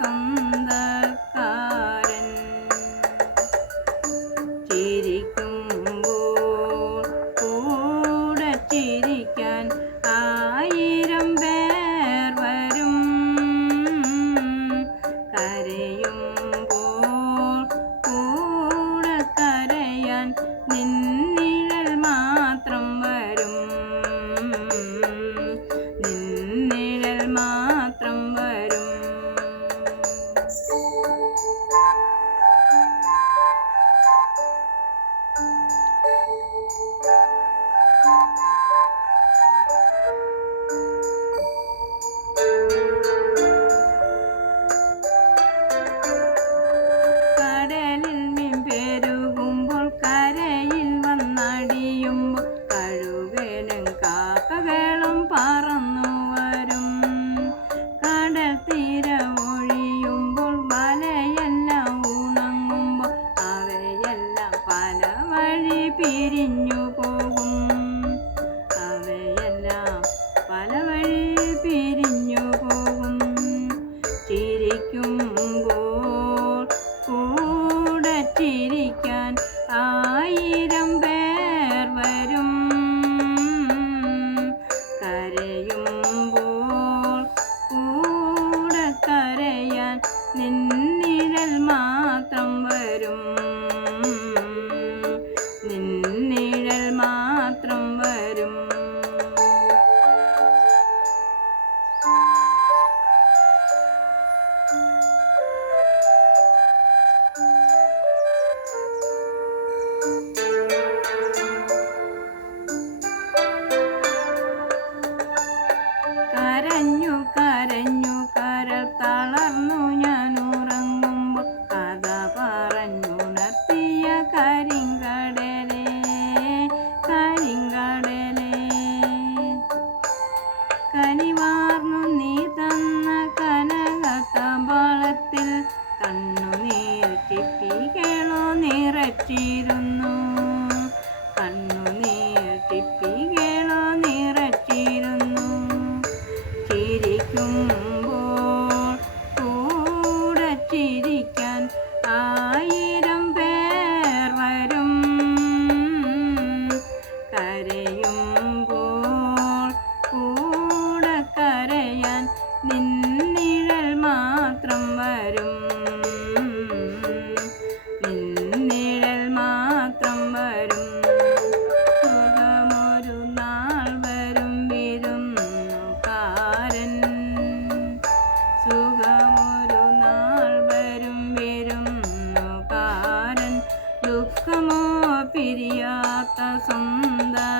सन्दत्ता കണ്ണത്തിൽ കണ്ണുനീർ ചിപ്പികളോ നിറച്ചിരുന്നു. കണ്ണുനീർ ചിപ്പികളോ നിറച്ചിരുന്നു. ചിരിക്കുമ്പോൾ കൂടെ ചിരിക്കാൻ ആയിരം പേർ വരും. കരയും ദുഃഖമോ പിരിയാത്ത സ്വന്തക്കാർ